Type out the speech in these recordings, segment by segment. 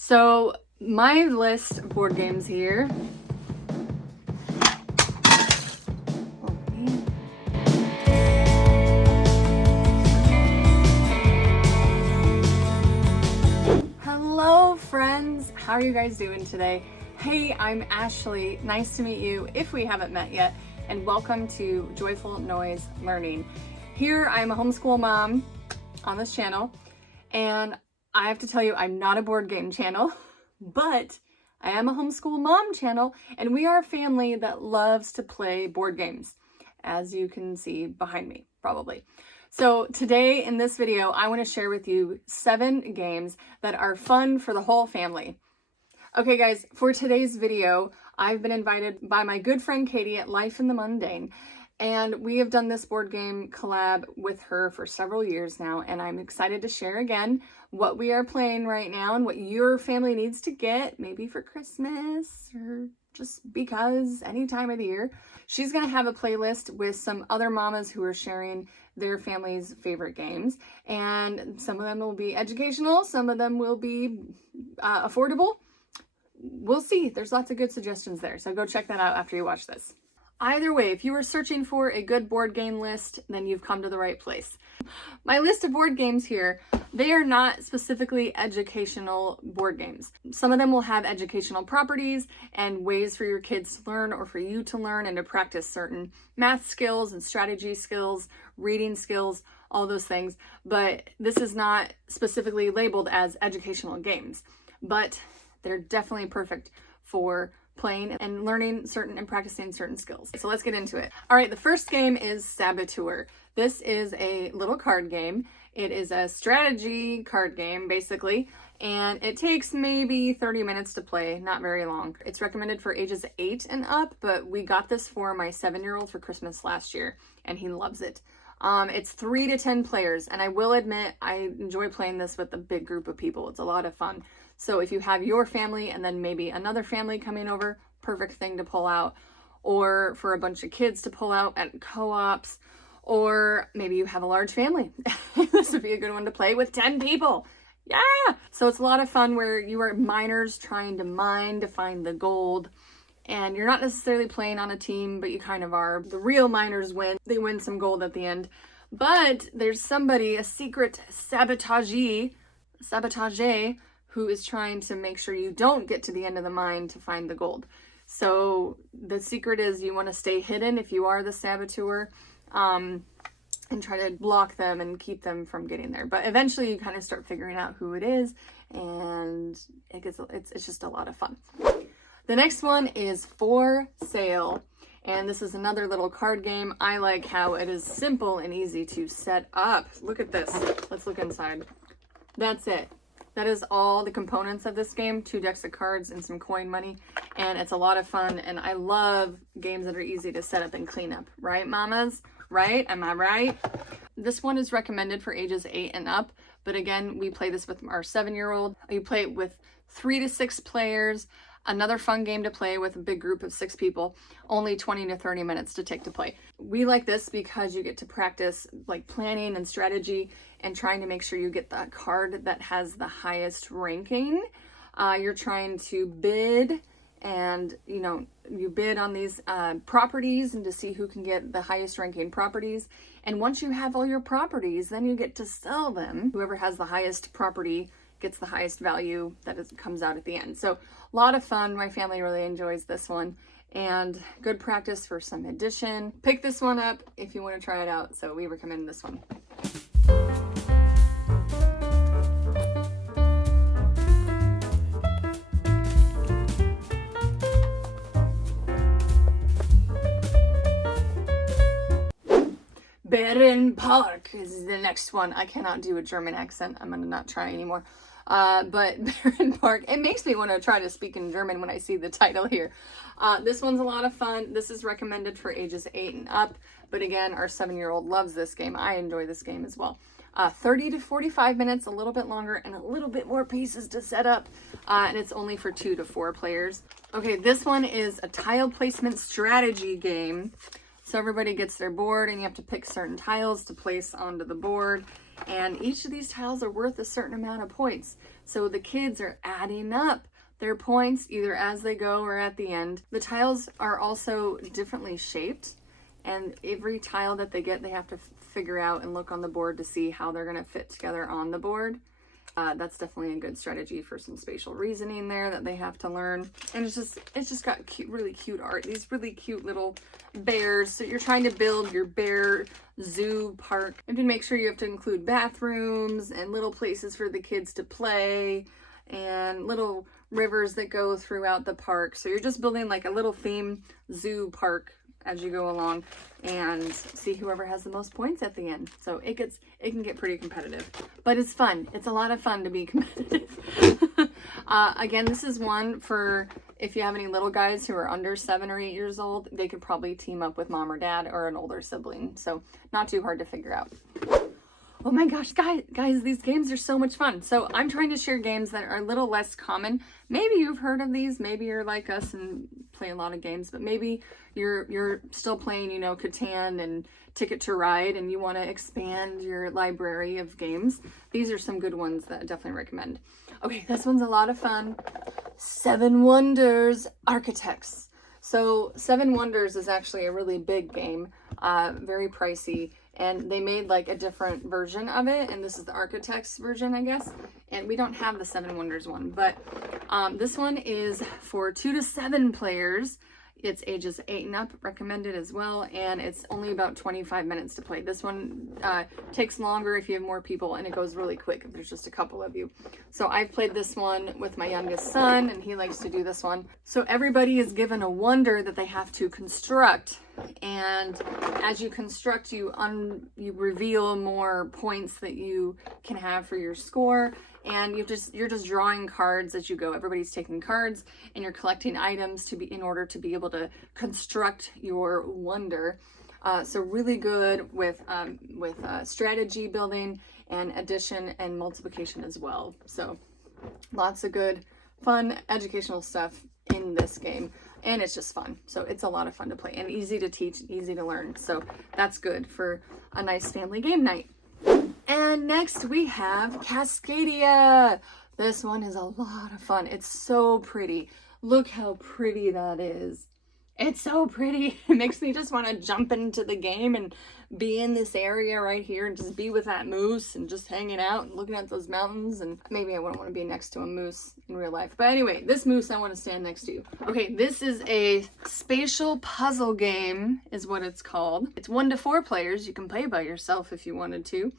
So my list of board games here. Hello friends, how are you guys doing today? Hey, I'm Ashley, nice to meet you if we haven't met yet, and welcome to Joyful Noise Learning. Here I'm a homeschool mom on this channel, and I have to tell you I'm not a board game channel, but I am a homeschool mom channel, and we are a family that loves to play board games, as you can see behind me, probably. So today in this video, I want to share with you 7 games that are fun for the whole family. Okay guys, for today's video, I've been invited by my good friend Katie at Life in the Mundane, and we have done this board game collab with her for several years now, and I'm excited to share again what we are playing right now and what your family needs to get, maybe for Christmas or just because any time of the year. She's going to have a playlist with some other mamas who are sharing their family's favorite games, and some of them will be educational, some of them will be affordable. We'll see. There's lots of good suggestions there, so go check that out after you watch this. Either way, if you were searching for a good board game list, then you've come to the right place. My list of board games here, they are not specifically educational board games. Some of them will have educational properties and ways for your kids to learn or for you to learn and to practice certain math skills and strategy skills, reading skills, all those things. But this is not specifically labeled as educational games, but they're definitely perfect for playing and learning certain and practicing certain skills. So let's get into it. All right, the first game is Saboteur. This is a little card game. It is a strategy card game, basically, and it takes maybe 30 minutes to play, not very long. It's recommended for ages 8 and up, but we got this for my 7-year-old for Christmas last year, and he loves it. It's 3 to 10 players, and I will admit I enjoy playing this with a big group of people. It's a lot of fun. So if you have your family and then maybe another family coming over, perfect thing to pull out. Or for a bunch of kids to pull out at co-ops, or maybe you have a large family. This would be a good one to play with 10 people. Yeah! So it's a lot of fun where you are miners trying to mine to find the gold. And you're not necessarily playing on a team, but you kind of are. The real miners win. They win some gold at the end. But there's somebody, a secret sabotage, who is trying to make sure you don't get to the end of the mine to find the gold. So the secret is you want to stay hidden if you are the saboteur, and try to block them and keep them from getting there. But eventually you kind of start figuring out who it is, and it's just a lot of fun. The next one is For Sale, and this is another little card game. I like how it is simple and easy to set up. Look at this. Let's look inside. That's it. That is all the components of this game, 2 decks of cards and some coin money, and it's a lot of fun, and I love games that are easy to set up and clean up. Right, mamas? Right? Am I right? This one is recommended for ages 8 and up, but again, we play this with our 7-year-old. You play it with 3 to 6 players. Another fun game to play with a big group of 6 people, only 20 to 30 minutes to take to play. We like this because you get to practice like planning and strategy and trying to make sure you get the card that has the highest ranking. You're trying to bid, and you bid on these properties and to see who can get the highest ranking properties. And once you have all your properties, then you get to sell them. Whoever has the highest property gets the highest value comes out at the end. So a lot of fun. My family really enjoys this one, and good practice for some addition. Pick this one up if you want to try it out. So we recommend this one. Barenpark is the next one. I cannot do a German accent. I'm gonna not try anymore. But Barenpark, it makes me want to try to speak in German when I see the title here. This one's a lot of fun. This is recommended for ages 8 and up, but again, our 7-year-old loves this game. I enjoy this game as well. 30 to 45 minutes, a little bit longer, and a little bit more pieces to set up, and it's only for 2 to 4 players. Okay, this one is a tile placement strategy game. So everybody gets their board, and you have to pick certain tiles to place onto the board. And each of these tiles are worth a certain amount of points. So the kids are adding up their points either as they go or at the end. The tiles are also differently shaped, and every tile that they get, they have to figure out and look on the board to see how they're going to fit together on the board. That's definitely a good strategy for some spatial reasoning there that they have to learn. And it's just got cute, really cute art. These really cute little bears. So you're trying to build your bear zoo park, and to make sure you have to include bathrooms and little places for the kids to play and little rivers that go throughout the park. So you're just building like a little theme zoo park as you go along, and see whoever has the most points at the end. So it can get pretty competitive, but it's fun. It's a lot of fun to be competitive. Again, this is one for if you have any little guys who are under 7 or 8 years old, they could probably team up with mom or dad or an older sibling. So not too hard to figure out. Oh my gosh, guys, these games are so much fun. So I'm trying to share games that are a little less common. Maybe you've heard of these. Maybe you're like us and play a lot of games, but maybe you're still playing, you know, Catan and Ticket to Ride, and you want to expand your library of games. These are some good ones that I definitely recommend. Okay, this one's a lot of fun. 7 Wonders Architects. So 7 Wonders is actually a really big game, very pricey. And they made like a different version of it, and this is the Architects version, I guess. And we don't have the 7 Wonders one, but this one is for 2 to 7 players. It's ages 8 and up, recommended as well, and it's only about 25 minutes to play. This one takes longer if you have more people, and it goes really quick if there's just a couple of you. So I've played this one with my youngest son, and he likes to do this one. So everybody is given a wonder that they have to construct, and as you construct, you reveal more points that you can have for your score. And you're just drawing cards as you go. Everybody's taking cards, and you're collecting items in order to be able to construct your wonder. So really good with strategy building and addition and multiplication as well. So lots of good, fun, educational stuff in this game, and it's just fun. So it's a lot of fun to play and easy to teach, easy to learn. So that's good for a nice family game night. And next we have Casscadia. This one is a lot of fun. It's so pretty. Look how pretty that is. It's so pretty. It makes me just want to jump into the game and be in this area right here and just be with that moose and just hanging out and looking at those mountains. And maybe I wouldn't want to be next to a moose in real life. But anyway, this moose I want to stand next to. Okay, this is a spatial puzzle game is what it's called. It's 1 to 4 players. You can play by yourself if you wanted to.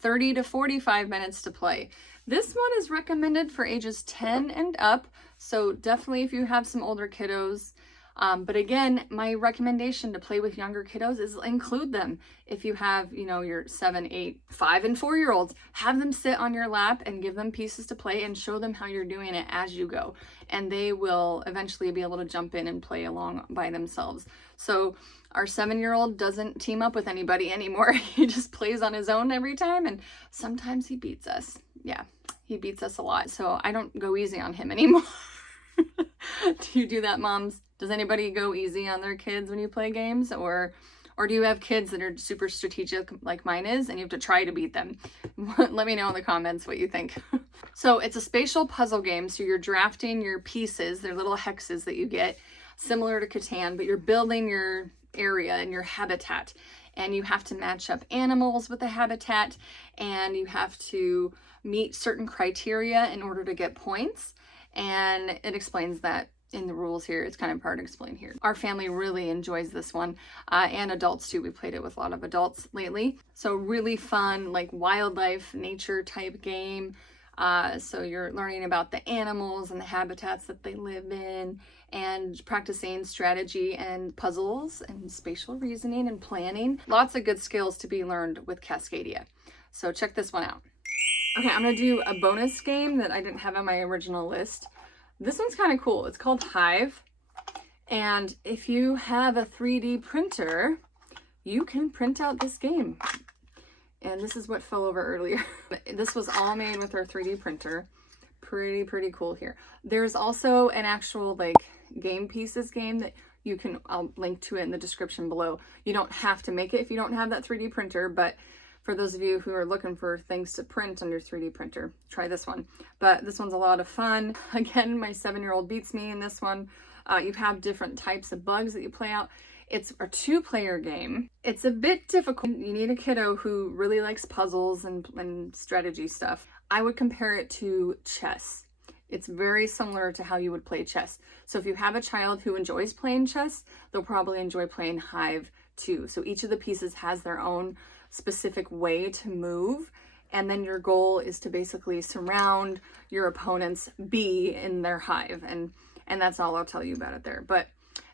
30 to 45 minutes to play. This one is recommended for ages 10 and up. So definitely if you have some older kiddos. But again, my recommendation to play with younger kiddos is include them. If you have, you know, your 7, 8, 5, and 4-year-olds, have them sit on your lap and give them pieces to play and show them how you're doing it as you go. And they will eventually be able to jump in and play along by themselves. So our 7-year-old doesn't team up with anybody anymore. He just plays on his own every time, and sometimes he beats us. Yeah, he beats us a lot. So I don't go easy on him anymore. Do you do that, moms? Does anybody go easy on their kids when you play games? Or do you have kids that are super strategic like mine is and you have to try to beat them? Let me know in the comments what you think. So it's a spatial puzzle game. So you're drafting your pieces. They're little hexes that you get, similar to Catan, but you're building your area and your habitat. And you have to match up animals with the habitat, and you have to meet certain criteria in order to get points. And it explains that in the rules here. It's kind of hard to explain here. Our family really enjoys this one, and adults too. We played it with a lot of adults lately. So really fun, like wildlife, nature type game. So you're learning about the animals and the habitats that they live in, and practicing strategy and puzzles and spatial reasoning and planning. Lots of good skills to be learned with Casscadia. So check this one out. Okay, I'm gonna do a bonus game that I didn't have on my original list. This one's kind of cool. It's called Hive. And if you have a 3D printer, you can print out this game. And this is what fell over earlier. This was all made with our 3D printer. Pretty cool here. There's also an actual like game pieces game that you can, I'll link to it in the description below. You don't have to make it if you don't have that 3D printer, but for those of you who are looking for things to print on your 3D printer, try this one. But this one's a lot of fun. Again, my 7-year-old beats me in this one. You have different types of bugs that you play out. It's a 2-player game. It's a bit difficult. You need a kiddo who really likes puzzles and strategy stuff. I would compare it to chess. It's very similar to how you would play chess. So if you have a child who enjoys playing chess, they'll probably enjoy playing Hive too. So each of the pieces has their own specific way to move. And then your goal is to basically surround your opponent's bee in their hive. And that's all I'll tell you about it there. But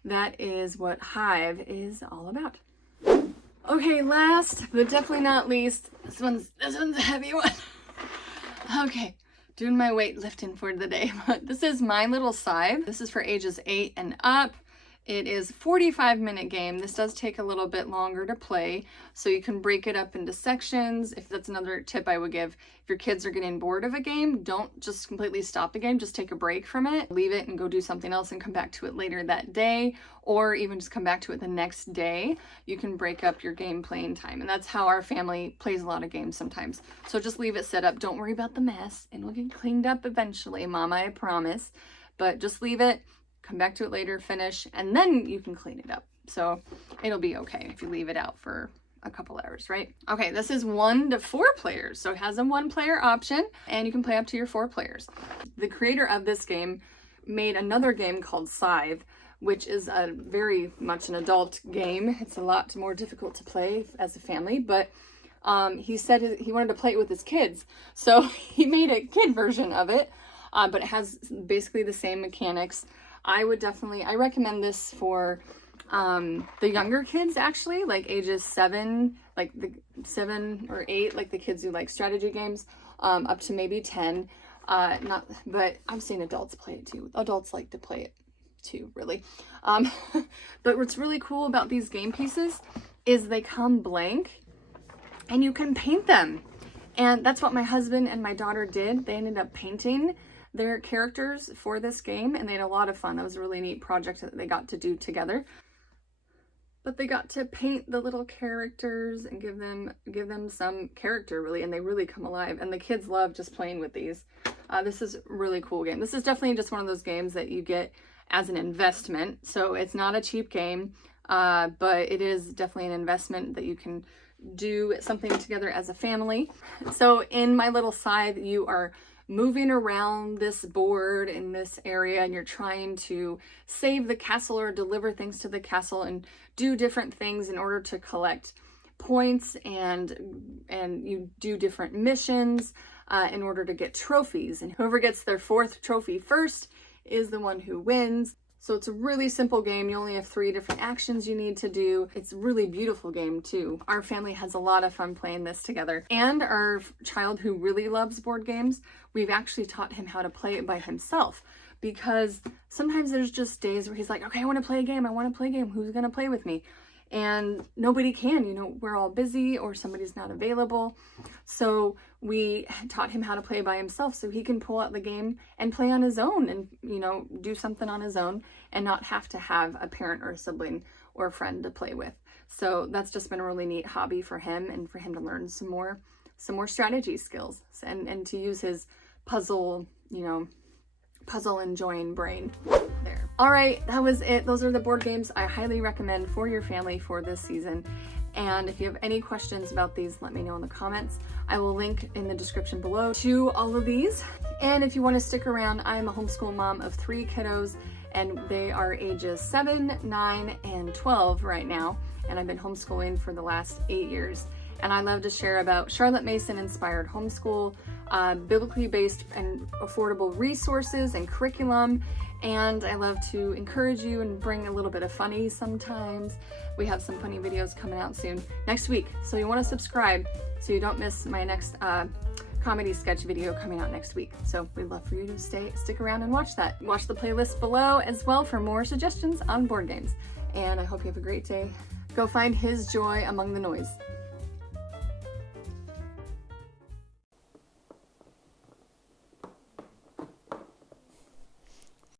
that is what Hive is all about. Okay, last but definitely not least, this one's a heavy one. Okay, doing my weightlifting for the day. This is My Little Scythe. This is for ages 8 and up. It is a 45-minute game. This does take a little bit longer to play, so you can break it up into sections. If that's another tip I would give. If your kids are getting bored of a game, don't just completely stop the game. Just take a break from it. Leave it and go do something else and come back to it later that day, or even just come back to it the next day. You can break up your game playing time, and that's how our family plays a lot of games sometimes. So just leave it set up. Don't worry about the mess. It'll get cleaned up eventually, Mama, I promise. But just leave it. Come back to it later, finish, and then you can clean it up. So it'll be okay if you leave it out for a couple hours, right? Okay, this is 1 to 4 players. So it has a 1-player option, and you can play up to your 4 players. The creator of this game made another game called Scythe, which is a very much an adult game. It's a lot more difficult to play as a family, but he said he wanted to play it with his kids. So he made a kid version of it, but it has basically the same mechanics. I recommend this for the younger kids, actually, like ages 7, like the 7 or 8, like the kids who like strategy games, up to maybe 10. But I've seen adults play it too. Adults like to play it too, really. But what's really cool about these game pieces is they come blank and you can paint them. And that's what my husband and my daughter did. They ended up painting their characters for this game, and they had a lot of fun. That was a really neat project that they got to do together. But they got to paint the little characters and give them some character, really, and they really come alive. And the kids love just playing with these. This is a really cool game. This is definitely just one of those games that you get as an investment. So it's not a cheap game, but it is definitely an investment that you can do something together as a family. So in My Little Scythe, you are moving around this board in this area, and you're trying to save the castle or deliver things to the castle and do different things in order to collect points, and you do different missions in order to get trophies, and whoever gets their 4th trophy first is the one who wins. So it's a really simple game. You only have 3 different actions you need to do. It's a really beautiful game too. Our family has a lot of fun playing this together. And our child, who really loves board games, we've actually taught him how to play it by himself, because sometimes there's just days where he's like, okay, I want to play a game. Who's going to play with me? And nobody can, we're all busy or somebody's not available. So we taught him how to play by himself, so he can pull out the game and play on his own and, do something on his own and not have to have a parent or a sibling or a friend to play with. So that's just been a really neat hobby for him, and for him to learn some more strategy skills and to use his puzzle enjoying brain there. All right, that was it. Those are the board games I highly recommend for your family for this season. And if you have any questions about these, let me know in the comments. I will link in the description below to all of these. And if you want to stick around, I'm a homeschool mom of 3 kiddos, and they are ages 7, 9, and 12 right now. And I've been homeschooling for the last 8 years. And I love to share about Charlotte Mason inspired homeschool, biblically based and affordable resources and curriculum. And I love to encourage you and bring a little bit of funny sometimes. We have some funny videos coming out soon next week. So you want to subscribe so you don't miss my next comedy sketch video coming out next week. So we'd love for you to stick around and watch that. Watch the playlist below as well for more suggestions on board games. And I hope you have a great day. Go find his joy among the noise.